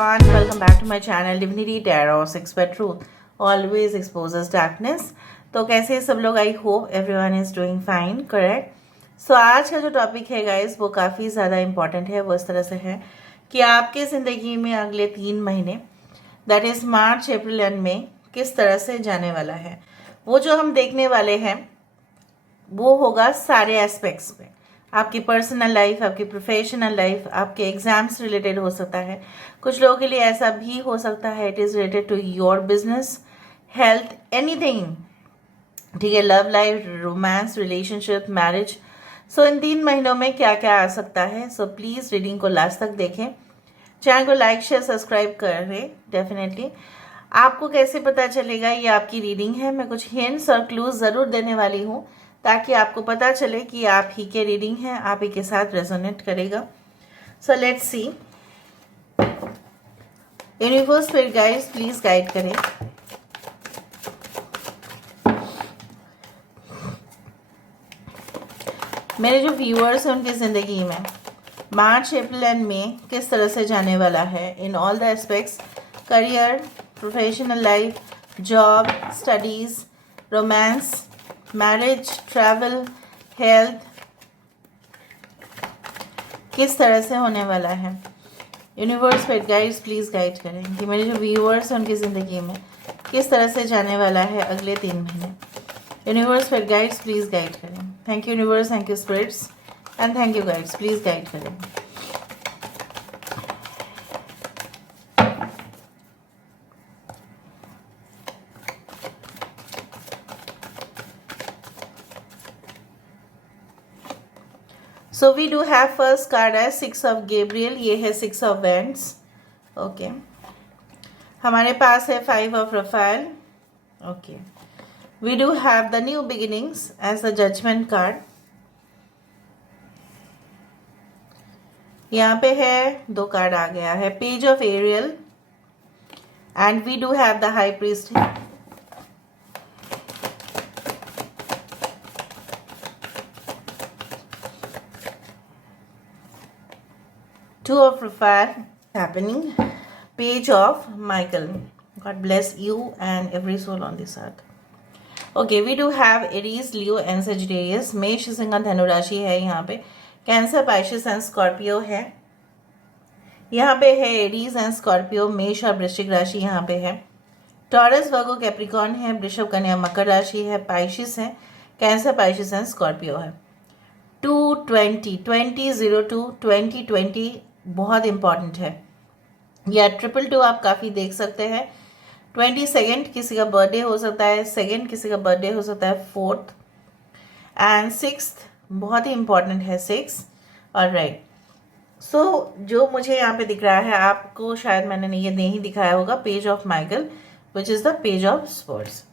everyone, welcome back to my channel Divinity Tarot 6 by Truth always exposes darkness। तो कैसे हैं सब लोग? I hope everyone is doing fine, correct. So आज का जो टॉपिक है गाइस वो काफ़ी ज़्यादा इम्पॉर्टेंट है। वो इस तरह से है कि आपके ज़िंदगी में अगले 3 महीने that is March, April and May किस तरह से जाने वाला है। वो जो हम देखने वाले हैं वो होगा सारे एस्पेक्ट्स में, आपकी पर्सनल लाइफ, आपकी प्रोफेशनल लाइफ, आपके एग्जाम्स रिलेटेड हो सकता है। कुछ लोगों के लिए ऐसा भी हो सकता है it is related to your business, health, anything, ठीक है, love life, romance, relationship, marriage. So इन 3 महीनों में क्या क्या आ सकता है। सो प्लीज़ रीडिंग को लास्ट तक देखें, चैनल को लाइक शेयर सब्सक्राइब करें डेफिनेटली। आपको कैसे पता चलेगा ये आपकी रीडिंग है? मैं कुछ हिंट्स और क्लूज ज़रूर देने वाली हूँ ताकि आपको पता चले कि आप ही के रीडिंग है, आप ही के साथ रेजोनेट करेगा। So let's see. यूनिवर्स फिर गाइड्स प्लीज गाइड करें। मेरे जो व्यूअर्स हैं उनकी ज़िंदगी में मार्च, अप्रैल एंड मई किस तरह से जाने वाला है in all the aspects, career, professional life, job, studies, romance, marriage, travel, health, किस तरह से होने वाला है। यूनिवर्स पे गाइड्स प्लीज़ गाइड करें कि मेरे जो व्यूअर्स हैं उनकी ज़िंदगी में किस तरह से जाने वाला है अगले 3 महीने। यूनिवर्स पे गाइड्स प्लीज़ गाइड करें। Thank you universe, thank you spirits and thank you guides, please guide करें। So we do have first card है 6 ऑफ गैब्रियल, ये है 6 ऑफ वैंड्स। ओके, हमारे पास है 5 of Raphael. Okay, we do have the new beginnings as the judgement card. यहाँ पे है 2 कार्ड आ गया है, page of Ariel and we do have the high priest. Two of Raphael happening, page of Michael. God bless you and every soul on this earth. Okay, we do have Aries, Leo and Sagittarius. मेष, सिंह, धनु राशि है यहाँ पे। Cancer, Pisces and Scorpio है। यहाँ पे है एरीज एंड स्कॉर्पियो, मेष और वृश्चिक राशि यहाँ पे है। टॉरस, वर्गो, कैप्रिकॉर्न है। वृषभ, कन्या, मकर राशि है। पाइसेस है। कैंसर, पाइसेस एंड स्कॉर्पियो है। 2002 2020 बहुत इंपॉर्टेंट है। या 222 आप काफ़ी देख सकते हैं। 22 किसी का बर्थडे हो सकता है, 2 किसी का बर्थडे हो सकता है, 4 एंड 6 बहुत ही इंपॉर्टेंट है 6। और राइट, सो जो मुझे यहाँ पे दिख रहा है, आपको शायद मैंने ये नहीं दिखाया होगा, page of Michael which is the page of sports.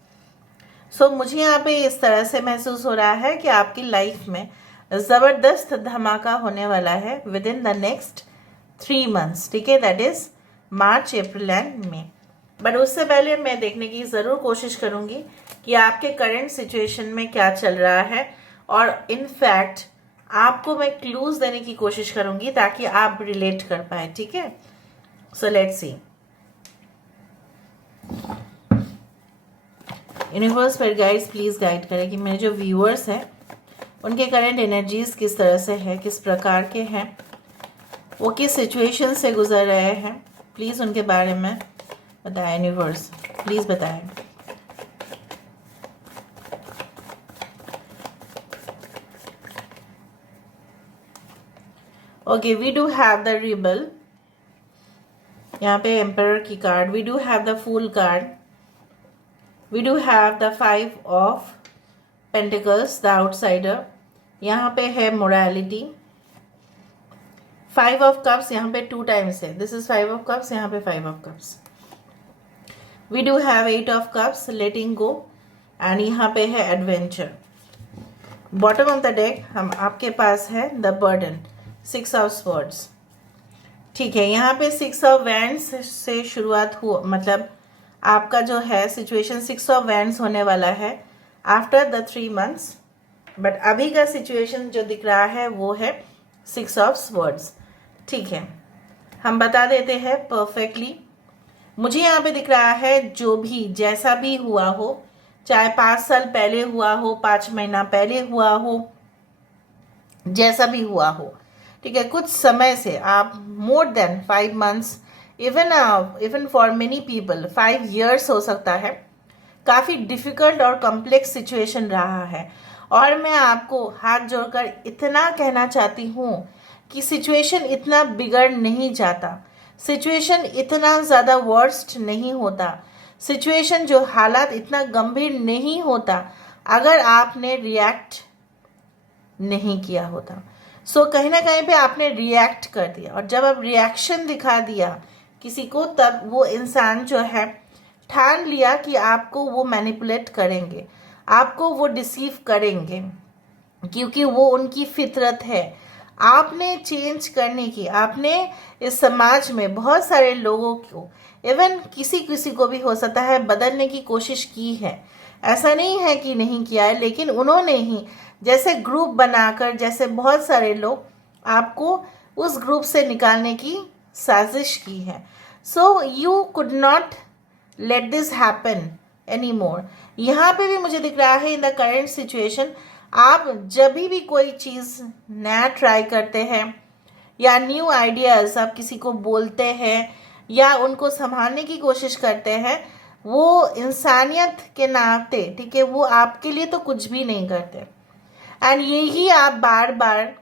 So मुझे यहाँ पे इस तरह से महसूस हो रहा है कि आपकी लाइफ में ज़बरदस्त धमाका होने वाला है within the next 3 months, ठीक है, that is March, April and May. But उससे पहले मैं देखने की ज़रूर कोशिश करूंगी कि आपके करंट सिचुएशन में क्या चल रहा है, और इनफैक्ट आपको मैं क्लूज देने की कोशिश करूंगी ताकि आप रिलेट कर पाए, ठीक है। So let's see. यूनिवर्स पर गाइड्स प्लीज गाइड करें कि मेरे जो व्यूअर्स हैं उनके करंट एनर्जीज किस तरह से है, किस प्रकार के हैं, वो किस सिचुएशन से गुजर रहे हैं। प्लीज़ उनके बारे में बताएं यूनिवर्स, प्लीज़ बताएं। Okay, we do have the rebel, यहाँ पे एम्परर की card. We do have the fool card. We do have the 5 of pentacles, the outsider. यहाँ पे है मोरालिटी। 5 ऑफ कप्स यहाँ पे 2 टाइम्स है, दिस इज 5 ऑफ कप्स, यहाँ पे 5 of cups. We do have 8 of cups, letting go, and यहाँ पे है adventure. Bottom of the deck हम आपके पास है द बर्डन, 6 ऑफ स्वॉर्ड्स, ठीक है। यहाँ पे 6 ऑफ वैंड्स से शुरुआत हुआ, मतलब आपका जो है सिचुएशन 6 ऑफ वैंड्स होने वाला है आफ्टर द 3 मंथ्स, बट अभी का सिचुएशन जो दिख रहा है वो है 6 ऑफ स्वॉर्ड्स, ठीक है। हम बता देते हैं परफेक्टली। मुझे यहाँ पे दिख रहा है जो भी जैसा भी हुआ हो, चाहे 5 साल पहले हुआ हो, 5 महीना पहले हुआ हो, जैसा भी हुआ हो, ठीक है, कुछ समय से आप more than 5 months, even for many people 5 years हो सकता है, काफ़ी डिफिकल्ट और कॉम्प्लेक्स सिचुएशन रहा है। और मैं आपको हाथ जोड़कर इतना कहना चाहती हूँ कि सिचुएशन इतना बिगड़ नहीं जाता, सिचुएशन इतना ज़्यादा वर्स्ट नहीं होता, सिचुएशन जो हालात इतना गंभीर नहीं होता अगर आपने रिएक्ट नहीं किया होता। कहीं ना कहीं पे आपने रिएक्ट कर दिया, और जब आप रिएक्शन दिखा दिया किसी को, तब वो इंसान जो है ठान लिया कि आपको वो मैनिपुलेट करेंगे, आपको वो डिसीव करेंगे, क्योंकि वो उनकी फितरत है। आपने चेंज करने की, आपने इस समाज में बहुत सारे लोगों को, इवन किसी किसी को भी हो सकता है, बदलने की कोशिश की है। ऐसा नहीं है कि नहीं किया है, लेकिन उन्होंने ही जैसे ग्रुप बनाकर, जैसे बहुत सारे लोग, आपको उस ग्रुप से निकालने की साजिश की है। So you could not let this happen any more. यहाँ पे भी मुझे दिख रहा है इन द करेंट सिचुएशन, आप जब भी कोई चीज़ नया ट्राई करते हैं या न्यू आइडियाज़ आप किसी को बोलते हैं या उनको संभालने की कोशिश करते हैं, वो इंसानियत के नाते, ठीक है, वो आपके लिए तो कुछ भी नहीं करते। एंड यही आप बार बार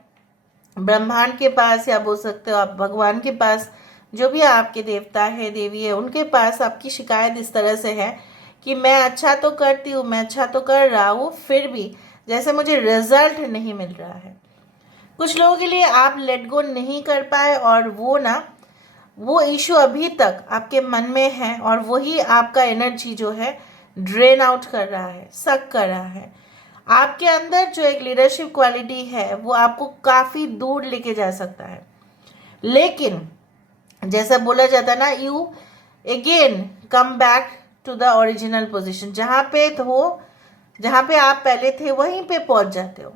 ब्रह्मांड के पास, या बोल सकते हो आप भगवान के पास, जो भी आपके देवता है, देवी है, उनके पास आपकी शिकायत इस तरह से है कि मैं अच्छा तो करती हूँ, मैं अच्छा तो कर रहा हूँ, फिर भी जैसे मुझे रिजल्ट नहीं मिल रहा है। कुछ लोगों के लिए आप लेट गो नहीं कर पाए, और वो इशू अभी तक आपके मन में है, और वही आपका एनर्जी जो है ड्रेन आउट कर रहा है, सक कर रहा है। आपके अंदर जो एक लीडरशिप क्वालिटी है वो आपको काफ़ी दूर लेके जा सकता है, लेकिन जैसा बोला जाता है ना, you again come back to the original position. जहाँ पे आप पहले थे वहीं पे पहुंच जाते हो,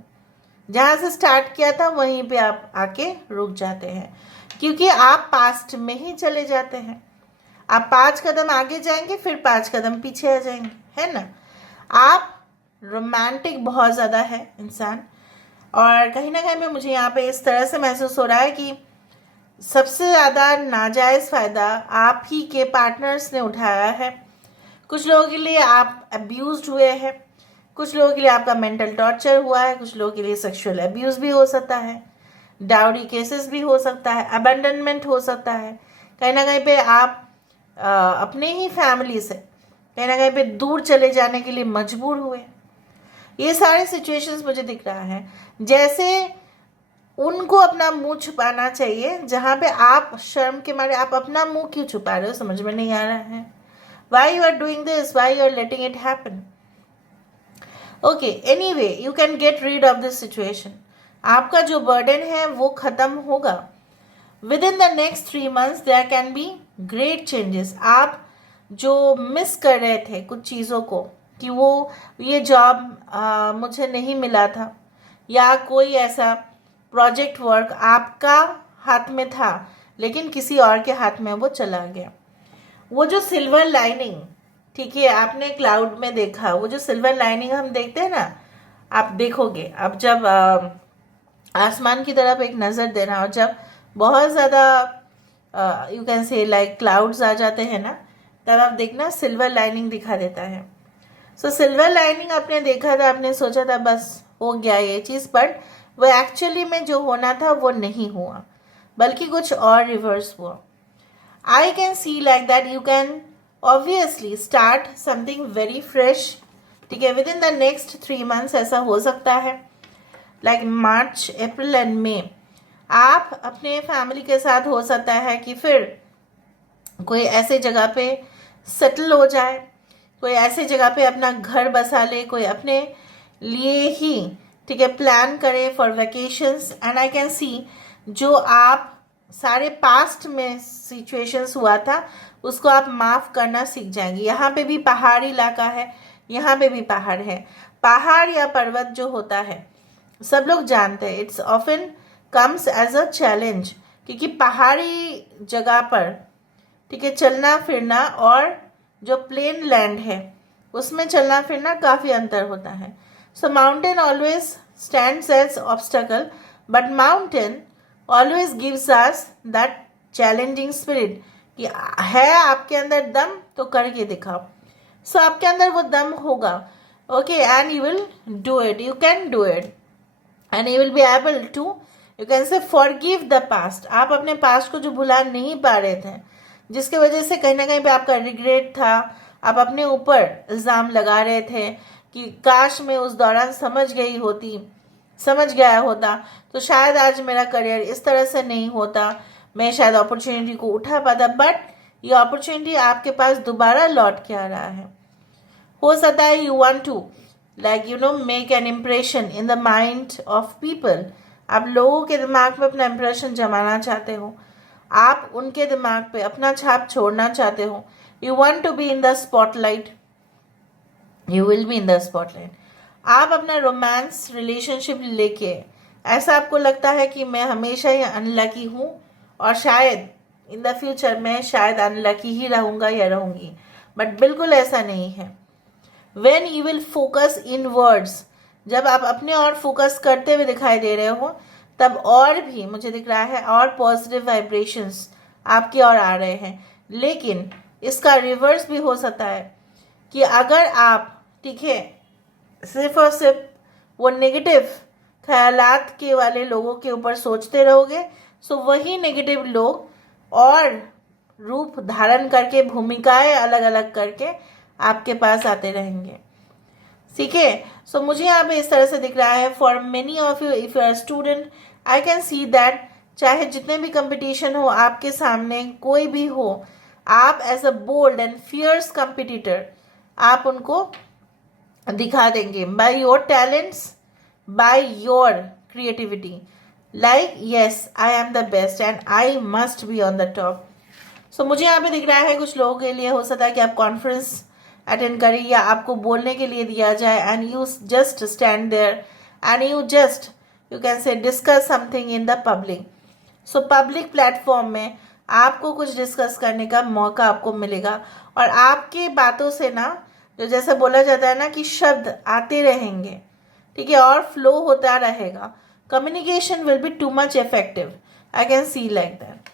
जहाँ से स्टार्ट किया था वहीं पे आप आके रुक जाते हैं, क्योंकि आप पास्ट में ही चले जाते हैं। आप 5 कदम आगे जाएंगे, फिर 5 कदम पीछे आ जाएंगे, है ना। आप रोमांटिक बहुत ज़्यादा है इंसान, और कहीं ना कहीं पे मुझे यहाँ पे इस तरह से महसूस हो रहा है कि सबसे ज़्यादा नाजायज़ फ़ायदा आप ही के पार्टनर्स ने उठाया है। कुछ लोगों के लिए आप अब्यूज़्ड हुए हैं, कुछ लोगों के लिए आपका मेंटल टॉर्चर हुआ है, कुछ लोगों के लिए सेक्सुअल अब्यूज़ भी हो सकता है, डाउरी केसेस भी हो सकता है, अबैंडनमेंट हो सकता है। कहीं ना कहीं पे आप अपने ही फैमिली से कहीं ना कहीं पे दूर चले जाने के लिए मजबूर हुए। ये सारे सिचुएशंस मुझे दिख रहा है जैसे उनको अपना मुंह छुपाना चाहिए, जहाँ पे आप शर्म के मारे आप अपना मुंह क्यों छुपा रहे हो, समझ में नहीं आ रहा है। Why you are doing this, why you are letting it happen. Okay, anyway you can get rid of this situation. आपका जो बर्डन है वो खत्म होगा। Within the next 3 months there can be great changes. आप जो miss कर रहे थे कुछ चीज़ों को, कि वो ये जॉब मुझे नहीं मिला था, या कोई ऐसा प्रोजेक्ट वर्क आपका हाथ में था लेकिन किसी और के हाथ में वो चला गया, वो जो सिल्वर लाइनिंग, ठीक है, आपने क्लाउड में देखा, वो जो सिल्वर लाइनिंग हम देखते हैं ना, आप देखोगे, अब जब आसमान की तरफ एक नज़र देना, और जब बहुत ज़्यादा you can say like clouds आ जाते हैं ना, तब आप देखना सिल्वर लाइनिंग दिखा देता है। सो सिल्वर लाइनिंग आपने देखा था, आपने सोचा था बस हो गया ये चीज़, बट वो एक्चुअली में जो होना था वो नहीं हुआ, बल्कि कुछ और रिवर्स हुआ। आई can see like that you can obviously start something very fresh, ठीक है, within the next 3 months। ऐसा हो सकता है लाइक मार्च, अप्रैल एंड मई, आप अपने फैमिली के साथ हो सकता है कि फिर कोई ऐसे जगह पे सेटल हो जाए, कोई ऐसे जगह पे अपना घर बसा ले, कोई अपने लिए ही, ठीक है, प्लान करे for vacations. And I can सी जो आप सारे पास्ट में सिचुएशंस हुआ था उसको आप माफ़ करना सीख जाएंगे। यहाँ पे भी पहाड़ी इलाका है, यहाँ पे भी पहाड़ है। पहाड़ या पर्वत जो होता है सब लोग जानते हैं, it's often comes as a challenge, क्योंकि पहाड़ी जगह पर ठीक है चलना फिरना और जो प्लेन लैंड है उसमें चलना फिरना काफ़ी अंतर होता है. So mountain always stands as obstacle, but mountain always gives us that challenging spirit कि है आपके अंदर दम तो करके दिखाओ. सो आपके अंदर वो दम होगा, okay, and you will do it, you can do it, and you will be able to, you can say forgive the past. आप अपने पास्ट को जो भुला नहीं पा रहे थे, जिसके वजह से कहीं ना कहीं पे आपका रिग्रेट था, आप अपने ऊपर इल्ज़ाम लगा रहे थे कि काश मैं उस दौरान समझ गया होता तो शायद आज मेरा करियर इस तरह से नहीं होता, मैं शायद अपॉर्चुनिटी को उठा पाता. बट ये अपॉर्चुनिटी आपके पास दोबारा लौट के आ रहा है. हो सकता है you want to make an impression in the mind of people. आप लोगों के दिमाग में अपना इम्प्रेशन जमाना चाहते हो, आप उनके दिमाग पे अपना छाप छोड़ना चाहते हो. You want to be in the spotlight, you will be in the spotlight. आप अपना रोमांस रिलेशनशिप लेके ऐसा आपको लगता है कि मैं हमेशा ही अनलकी हूँ और शायद इन द फ्यूचर मैं शायद अनलकी ही रहूँगा या रहूँगी, बट बिल्कुल ऐसा नहीं है. When you will focus in words, जब आप अपने और फोकस करते हुए दिखाई दे रहे हो तब और भी मुझे दिख रहा है और पॉजिटिव वाइब्रेशंस आपकी ओर आ रहे हैं. लेकिन इसका रिवर्स भी हो सकता है कि अगर आप ठीक है सिर्फ और सिर्फ वो नेगेटिव ख्यालात के वाले लोगों के ऊपर सोचते रहोगे, सो वही नेगेटिव लोग और रूप धारण करके भूमिकाएं अलग अलग करके आपके पास आते रहेंगे. ठीक है, सो मुझे यहाँ पे इस तरह से दिख रहा है for many of you, if you are student, I can see that चाहे जितने भी कंपटीशन हो आपके सामने कोई भी हो, आप as a bold and fierce competitor आप उनको दिखा देंगे by your talents, by your creativity, like yes I am the best and I must be on the top. So मुझे यहाँ पे दिख रहा है कुछ लोगों के लिए हो सकता है कि आप कॉन्फ्रेंस अटेंड करें या आपको बोलने के लिए दिया जाए and you just stand there and you can say discuss something in the public. So public platform में आपको कुछ डिस्कस करने का मौका आपको मिलेगा और आपके बातों से ना जो जैसे बोला जाता है ना कि शब्द आते रहेंगे, ठीक है, और फ्लो होता रहेगा. Communication will be too much effective, I can see like that.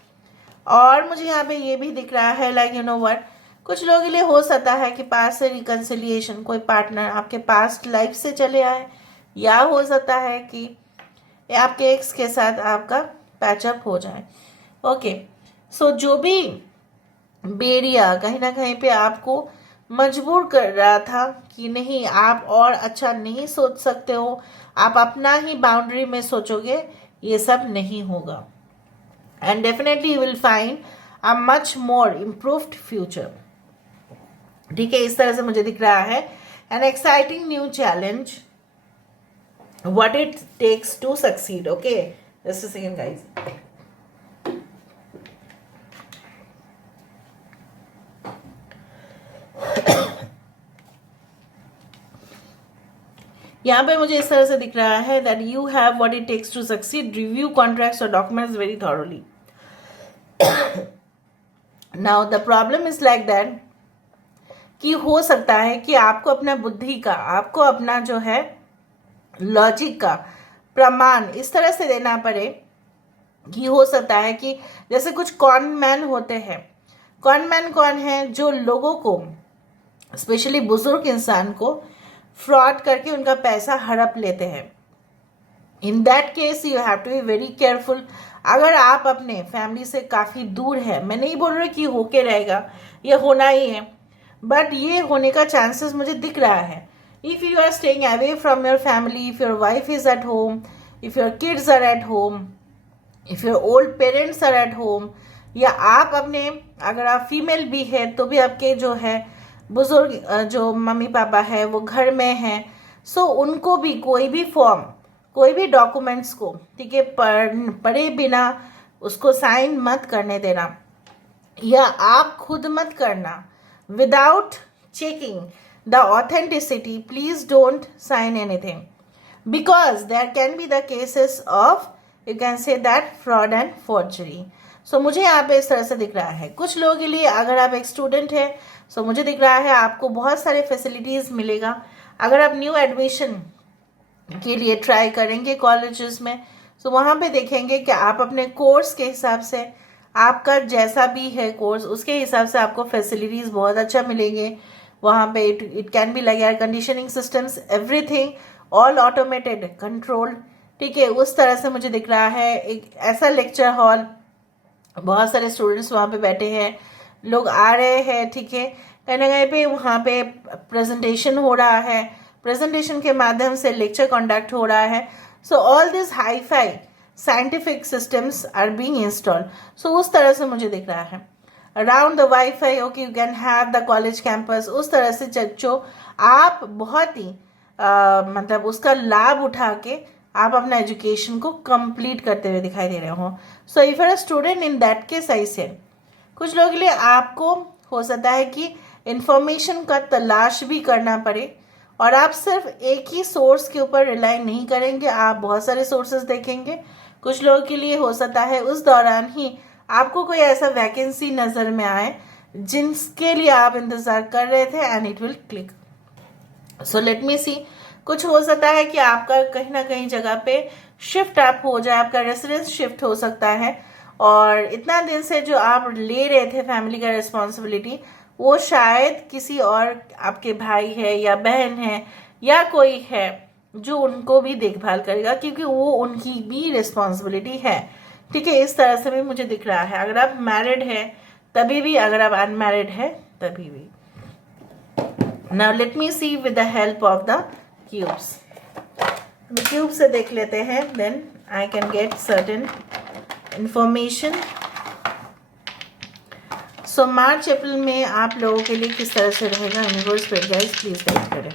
और मुझे यहाँ पे ये भी दिख रहा है लाइक यू नो व्हाट, कुछ लोगों के लिए हो सकता है कि पास्ट से रिकन्सिलिएशन, कोई पार्टनर आपके पास्ट लाइफ से चले आए, या हो सकता है कि आपके एक्स के साथ आपका पैचअप हो जाए. ओके, सो जो भी बेरिया कहीं ना कहीं पे आपको मजबूर कर रहा था कि नहीं आप और अच्छा नहीं सोच सकते हो, आप अपना ही बाउंड्री में सोचोगे, ये सब नहीं होगा. And definitely you will find a much more improved future. ठीक है, इस तरह से मुझे दिख रहा है an exciting new challenge, what it takes to succeed. Okay, just a second guys. यहाँ पे मुझे इस तरह से दिख रहा है that you have what it takes to succeed, review contracts और documents very thoroughly. Now the problem is like that कि हो सकता है कि आपको अपना बुद्धि का, आपको अपना जो है लॉजिक का प्रमाण इस तरह से देना पड़े कि हो सकता है कि जैसे कुछ कॉन मैन होते हैं. कॉन मैन कौन है? जो लोगों को, स्पेशली बुजुर्ग इंसान को फ्रॉड करके उनका पैसा हड़प लेते हैं. In that case you have to be very careful. अगर आप अपने फैमिली से काफ़ी दूर है, मैं नहीं बोल रही कि होके रहेगा, ये होना ही है, बट ये होने का चांसेस मुझे दिख रहा है. If you are staying away from your family, if your wife is at home, if your kids are at home, if your old parents are at home, या आप अपने, अगर आप फीमेल भी है तो भी आपके जो है बुजुर्ग जो मम्मी पापा है वो घर में हैं, सो उनको भी कोई भी फॉर्म, कोई भी डॉक्यूमेंट्स को, ठीक है, पढ़े बिना उसको साइन मत करने देना, या आप खुद मत करना. Without checking the authenticity, please don't sign anything, because there can be the cases of you can say that fraud and forgery. So मुझे यहाँ पे इस तरह से दिख रहा है। कुछ लोगों के लिए अगर आप एक स्टूडेंट है, सो मुझे दिख रहा है आपको बहुत सारे फैसिलिटीज़ मिलेगा। अगर आप न्यू एडमिशन के लिए ट्राई करेंगे कॉलेजेस में, सो वहाँ पे देखेंगे कि आप अपने कोर्स के हिसाब से, आपका जैसा भी है कोर्स उसके हिसाब से आपको फैसिलिटीज़ बहुत अच्छा मिलेंगे वहाँ पे। It can be like air conditioning systems, everything all automated control, ठीक है। उस तरह से मुझे दिख रहा है एक ऐसा लेक्चर हॉल, बहुत सारे स्टूडेंट्स वहाँ पे बैठे हैं, लोग आ रहे हैं, ठीक है। कहीं ना कहीं पे वहाँ पे प्रेजेंटेशन हो रहा है, प्रेजेंटेशन के माध्यम से लेक्चर कंडक्ट हो रहा है। So all this hi fi scientific systems are being installed. So उस तरह से मुझे दिख रहा है around the wifi, okay, you can have the college campus. उस तरह से जो आप बहुत ही मतलब उसका लाभ उठा के आप अपना एजुकेशन को कंप्लीट करते हुए दिखाई दे रहे हो। So if you are a student in that case I said, कुछ लोगों के लिए आपको हो सकता है कि इंफॉर्मेशन का तलाश भी करना पड़े और आप सिर्फ एक ही सोर्स के ऊपर रिलाई नहीं करेंगे, आप बहुत सारे सोर्सेज देखेंगे। कुछ लोगों के लिए हो सकता है उस दौरान ही आपको कोई ऐसा वैकेंसी नज़र में आए जिसके लिए आप इंतज़ार कर रहे थे and it will click. So let me see, कुछ हो सकता है कि आपका कहीं ना कहीं जगह पे शिफ्ट आप हो जाए, आपका रेसिडेंस शिफ्ट हो सकता है और इतना दिन से जो आप ले रहे थे फैमिली का रिस्पॉन्सिबिलिटी, वो शायद किसी और आपके भाई है या बहन है या कोई है जो उनको भी देखभाल करेगा, क्योंकि वो उनकी भी रिस्पॉन्सिबिलिटी है, ठीक है। इस तरह से भी मुझे दिख रहा है। अगर आप मैरिड है तभी भी, अगर आप अनमैरिड है तभी भी। Now let me see with the help of the cubes. Cube से देख लेते हैं, then I can get certain information. So March April में आप लोगों के लिए किस तरह से रहेगा यूनिवर्स पे गाइस, प्लीज गाइड करें।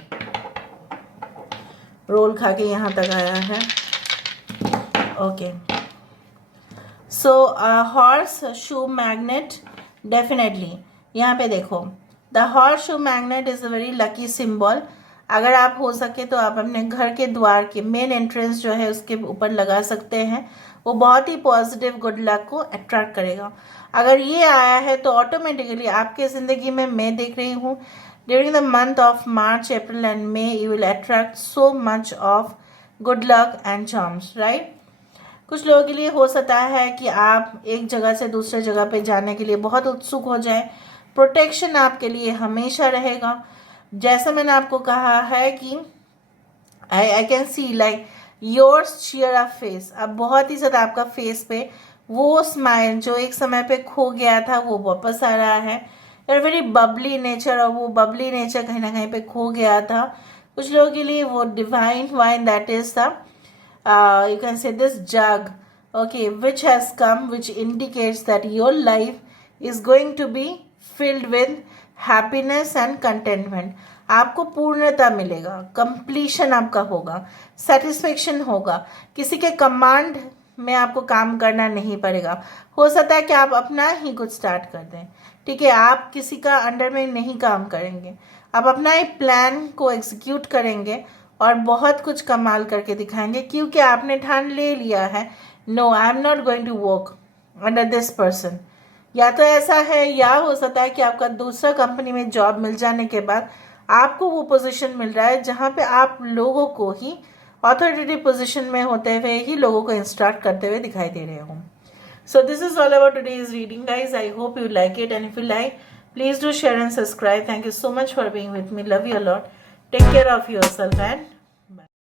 रोल खा के यहाँ तक आया है, ओके। सो हॉर्स शू मैग्नेट, डेफिनेटली यहाँ पे देखो the horse shoe magnet is a very lucky symbol. अगर आप हो सके तो आप अपने घर के द्वार के मेन एंट्रेंस जो है उसके ऊपर लगा सकते हैं, वो बहुत ही पॉजिटिव गुड लक को अट्रैक्ट करेगा। अगर ये आया है तो ऑटोमेटिकली आपके ज़िंदगी में मैं देख रही हूँ during the month of March April and may you will attract so much of good luck and charms, right. कुछ लोगों के लिए हो सकता है कि आप एक जगह से दूसरे जगह पे जाने के लिए बहुत उत्सुक हो जाए। प्रोटेक्शन आपके लिए हमेशा रहेगा। जैसा मैंने आपको कहा है कि I can see like yours cheer up face, अब बहुत ही ज़्यादा आपका फेस पे वो स्माइल जो एक समय पे खो गया था वो वापस आ रहा है। यार वेरी बबली नेचर, और वो बबली नेचर कहीं ना कहीं पे खो गया था। कुछ लोगों के लिए वो divine wine that is the you can say this jug, okay, which has come, which indicates that your life is going to be filled with happiness and contentment. आपको पूर्णता मिलेगा, कंप्लीशन आपका होगा, सेटिस्फेक्शन होगा, किसी के कमांड में आपको काम करना नहीं पड़ेगा। हो सकता है कि आप अपना ही कुछ स्टार्ट कर दें, ठीक है, आप किसी का अंडर में नहीं काम करेंगे, आप अपना एक प्लान को एग्जीक्यूट करेंगे और बहुत कुछ कमाल करके दिखाएंगे, क्योंकि आपने ठान ले लिया है no I am not going to work under this person. या तो ऐसा है, या हो सकता है कि आपका दूसरा कंपनी में जॉब मिल जाने के बाद आपको वो पोजीशन मिल रहा है जहाँ पे आप लोगों को ही ऑथोरिटेटिव पोजीशन में होते हुए ही लोगों को इंस्ट्रक्ट करते हुए दिखाई दे रहे हो। So this is all about today's reading guys. I hope you like it, and if you like please do share and subscribe. Thank you so much for being with me. Love you a lot. Take care of yourself and